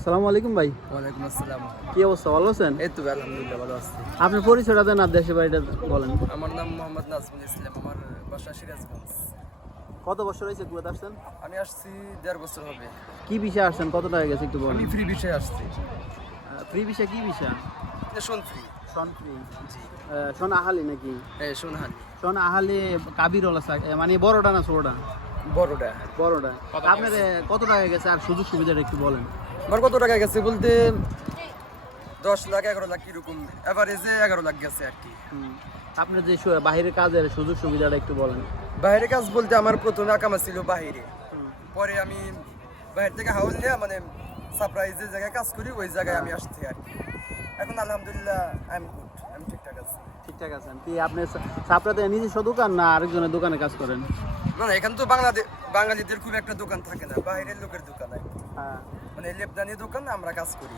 আসসালামু আলাইকুম ভাই। ওয়ালাইকুম আসসালাম। কি অবস্থা ভালো আছেন? এই তো আলহামদুলিল্লাহ ভালো আছি। আপনার পরিচয়টা দেন আর দেশে বাড়িটা বলেন। আমার নাম মোহাম্মদ নাজমুল ইসলাম আমার বাসা সিরাজগঞ্জ। কত বছর হয়েছে কুয়েত আসছেন? আমি আসছি দেড় বছর হবে। কি বিষয় আসছেন? কত টাকা গেছে একটু বলেন। আমি ফ্রি বিষয়ে আসছি। ফ্রি বিষয় কি বিষয়? শোন ফ্রি শন ফ্রি জি। শোন আহালি নাকি? শোনহালি শোন আহালি। কাবির মানে বড়টা না ছোটটা? বড়টা। বড়টা। আপনার কত টাকা গেছে? আর সুযোগ সুবিধাটা একটু বলেন। আমার কত টাকা গেছে বলতে? দশ লাখ এগারো লাখ কীরকম? এভারেজে এগারো লাখ গেছে আর কি। আপনার যে বাহিরের কাজের সুযোগ সুবিধাটা একটু বলেন। বাইরে কাজ বলতে আমার প্রথমে আকামা ছিল বাহিরে। পরে আমি বাইরে থেকে হাউল নিয়ে মানে সারপ্রাইজ যে জায়গায় কাজ করি ওই জায়গায় আমি আসছি আর কি। এখন আলহামদুলিল্লাহ আই এম গুড আমি ঠিকঠাক আছি। ঠিকঠাক আছেন। কি আপনি নিজস্ব দোকান না আরেকজনের দোকানে কাজ করেন? না না এখানে তো বাংলাদেশ বাঙালিদের খুব একটা দোকান থাকে না বাইরের লোকের দোকান আর হ্যাঁ। মানে লেবদানি দোকান আমরা কাজ করি।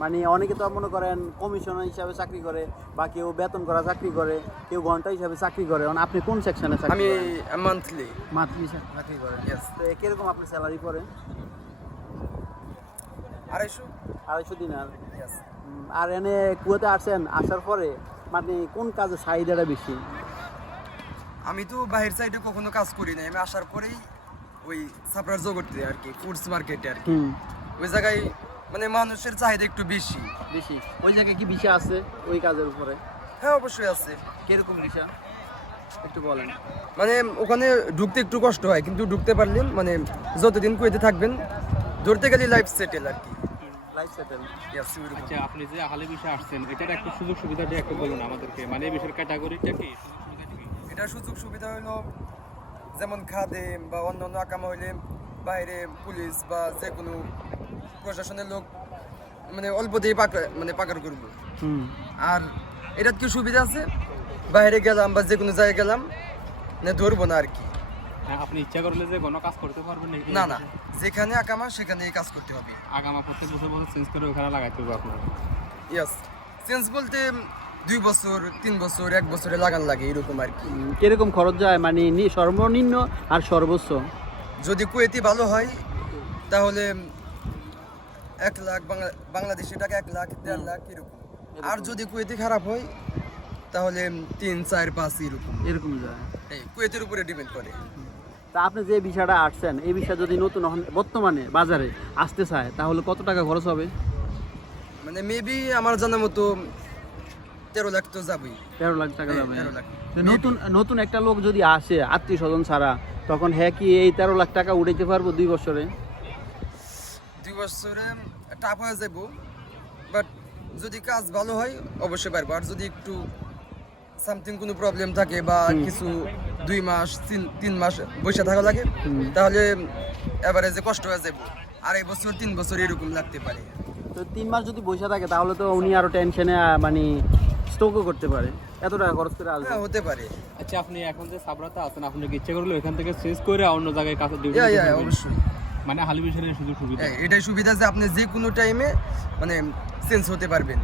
মানে অনেকে তো মনে করেন কমিশন হিসাবে চাকরি করে বা কেউ বেতন করা চাকরি করে কেউ ঘণ্টা হিসাবে চাকরি করে। এখন আপনি কোন সেকশনে চাকরি আমি মান্থলি মান্থলি চাকরি করেন? তো কীরকম আপনি স্যালারি পড়ে? আড়াইশো। আড়াইশো দিন আর এনে কুয়াতে আসছেন আসার পরে মানে কোন কাজে চাহিদাটা বেশি? আমি তো বাহির সাইডে কখনো কাজ করি নাই। আমি আসার পরেই ওই সাপ্লার জগতে আর কি ফুডস মার্কেটে আর কি। ওই জায়গায় মানে মানুষের চাহিদা একটু বেশি। বেশি। ওই জায়গায় কি বিষয় আছে ওই কাজের উপরে? হ্যাঁ অবশ্যই আছে। কীরকম বিষয় একটু বলেন। মানে ওখানে ঢুকতে একটু কষ্ট হয় কিন্তু ঢুকতে পারলেন মানে যতদিন কুয়েতে থাকবেন ধরতে গেলে লাইফ সেটেল আর কি। লাইফ সেটেল Yes, আচ্ছা আপনি যে আহালি বিষয়ে আসছেন এটার একটা সুযোগ সুবিধাটা একটু বলুন আমাদেরকে। মানে এই বিষয়ের ক্যাটাগরিটা কি? এটার সুযোগ সুবিধা হলো যেমন খাদে বা অন্যান্য আকাম হইলে বাইরে পুলিশ বা যে কোনো প্রশাসনের লোক মানে অল্পতেই পাকা মানে পাকার করব। আর এটার কি সুবিধা আছে? বাইরে গেলাম বা যে কোনো জায়গায় গেলাম না ধরবো না আর কি। হ্যাঁ, আপনি ইচ্ছা করলে যে কোনো কাজ করতে পারবেন না না যেখানে আকামা সেখানেই কাজ করতে হবে। আগামা প্রত্যেক বছর বছর চেঞ্জ করে ওখানে লাগাইতে হবে আপনার ইয়াস চেঞ্জ বলতে দুই বছর তিন বছর এক বছরে লাগান লাগে এরকম আর কি। উম, কীরকম খরচ যায় মানে সর্বনিম্ন আর সর্বোচ্চ। যদি কুয়েতি ভালো হয় তাহলে এক লাখ বাংলা- বাংলাদেশি টাকা এক লাখ দেড় লাখ এরকম। আর যদি কুয়েতি খারাপ হয় তাহলে তিন চার পাঁচ এরকম। এরকম যায়। এই কুয়েতের উপরে ডিপেন্ড করে। তা আপনি যে বিষয়টা আসছেন এই বিষয় যদি নতুন বর্তমানে বাজারে আসতে চায় তাহলে কত টাকা খরচ হবে? মানে মেবি আমার জানা মতো তেরো লাখ তো যাবেই। তেরো লাখ টাকা হ্যাঁ, যাবে। নতুন নতুন একটা লোক যদি আসে আত্মীয় স্বজন ছাড়া তখন হ্যাঁ কি এই তেরো লাখ টাকা উঠাইতে পারব দুই বছরে? দুই বছরে টাপ হয়ে যাব বাট যদি কাজ ভালো হয় অবশ্যই পারব। আর যদি একটু সামথিং কোনো প্রবলেম থাকে বা কিছু দুই মাস তিন তিন মাস বসে থাকা লাগে। তাহলে এভারেজে কষ্ট হয়ে যাব। আড়াই বছর তিন বছর এরকম লাগতে পারে। তো তিন মাস যদি বসে থাকে তাহলে তো উনি আরও টেনশনে মানে স্ট্রোকও করতে পারে। এত টাকা খরচ করে আসবে। হ্যাঁ হতে পারে। আচ্ছা আপনি এখন যে সাবরাতে আছেন আপনি কি ইচ্ছা করলে এখান থেকে শেষ করে অন্য জায়গায় ইয়া পারবেন? অবশ্যই। মানে বিষয়ের সুযোগ সুবিধা। হ্যাঁ, এটাই সুবিধা যে আপনি যে কোনো টাইমে মানে চেঞ্জ হতে পারবেন।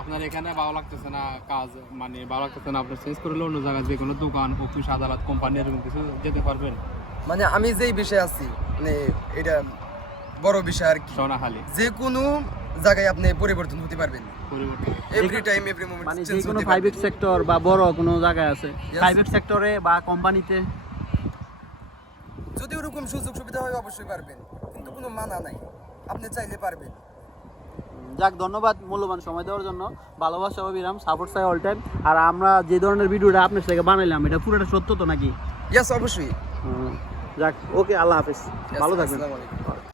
আপনার এখানে ভালো লাগতেছে না কাজ মানে ভালো লাগতেছে না আপনি চেঞ্জ করলে অন্য জায়গায় যে কোনো দোকান অফিস আদালত কোম্পানি এরকম কিছু যেতে পারবেন। মানে আমি যেই বিষয়ে আছি মানে এটা বড় বিষয় আর কি। সোনাখালী যে কোনো জায়গায় আপনি পরিবর্তন হতে পারবেন। পরিবর্তন। এভরি টাইম এভরি মোমেন্ট মানে যে কোনো প্রাইভেট সেক্টর বা বড় কোনো জায়গায় আছে। প্রাইভেট সেক্টরে বা কোম্পানিতে যদি ওরকম সুযোগ সুবিধা হয় অবশ্যই পারবেন কিন্তু কোনো মানা নাই। আপনি চাইলে পারবেন। যাক ধন্যবাদ মূল্যবান সময় দেওয়ার জন্য। ভালোবাসা অবিরাম সাপোর্ট চাই অল টাইম আর আমরা যে ধরনের ভিডিওটা আপনার সাথে বানাইলাম এটা পুরোটা সত্য তো নাকি? ইয়াস অবশ্যই। যাক ওকে আল্লাহ হাফিজ। ভালো থাকবেন।